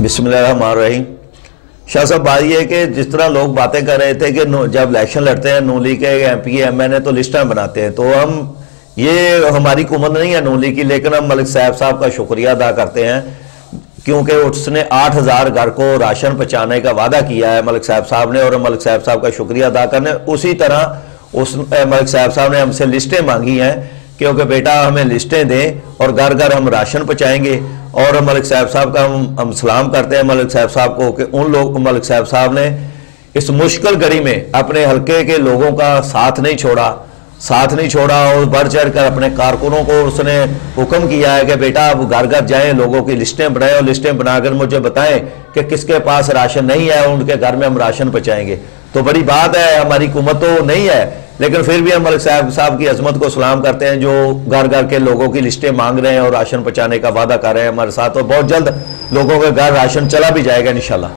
बिस्मिल्लाहिर्रहमानिर्रहीम। शाह साहब, बात यह है कि जिस तरह लोग बातें कर रहे थे कि जब इलेक्शन लड़ते हैं नून लीग के M.P.A M.N.A तो लिस्टें बनाते हैं, तो हम ये हमारी हुकूमत नहीं है नून लीग की, लेकिन हम मलिक साहब का शुक्रिया अदा करते हैं क्योंकि उसने 8000 घर को राशन पहुँचाने का वादा किया है मलिक साहब ने, और मलिक साहब का शुक्रिया अदा करने। उसी तरह उस मलिक साहब ने हमसे लिस्टें मांगी हैं क्योंकि बेटा हमें लिस्टें दें और घर घर हम राशन पहुँचाएंगे। और मलिक साहब का हम सलाम करते हैं मलिक साहब को कि उन लोग मलिक साहब ने इस मुश्किल घड़ी में अपने हल्के के लोगों का साथ नहीं छोड़ा और बढ़ चढ़ कर अपने कारकुनों को उसने हुक्म किया है कि बेटा आप घर घर जाएं, लोगों की लिस्टें बनाएं और लिस्टें बनाकर मुझे बताएं कि किसके पास राशन नहीं है, उनके घर में हम राशन पहुँचाएंगे। तो बड़ी बात है, हमारी हुकूमत तो नहीं है लेकिन फिर भी हम मलिक साहब की अजमत को सलाम करते हैं जो घर घर के लोगों की लिस्टें मांग रहे हैं और राशन पहुँचाने का वादा कर रहे हैं हमारे साथ, और बहुत जल्द लोगों के घर राशन चला भी जाएगा इंशाल्लाह।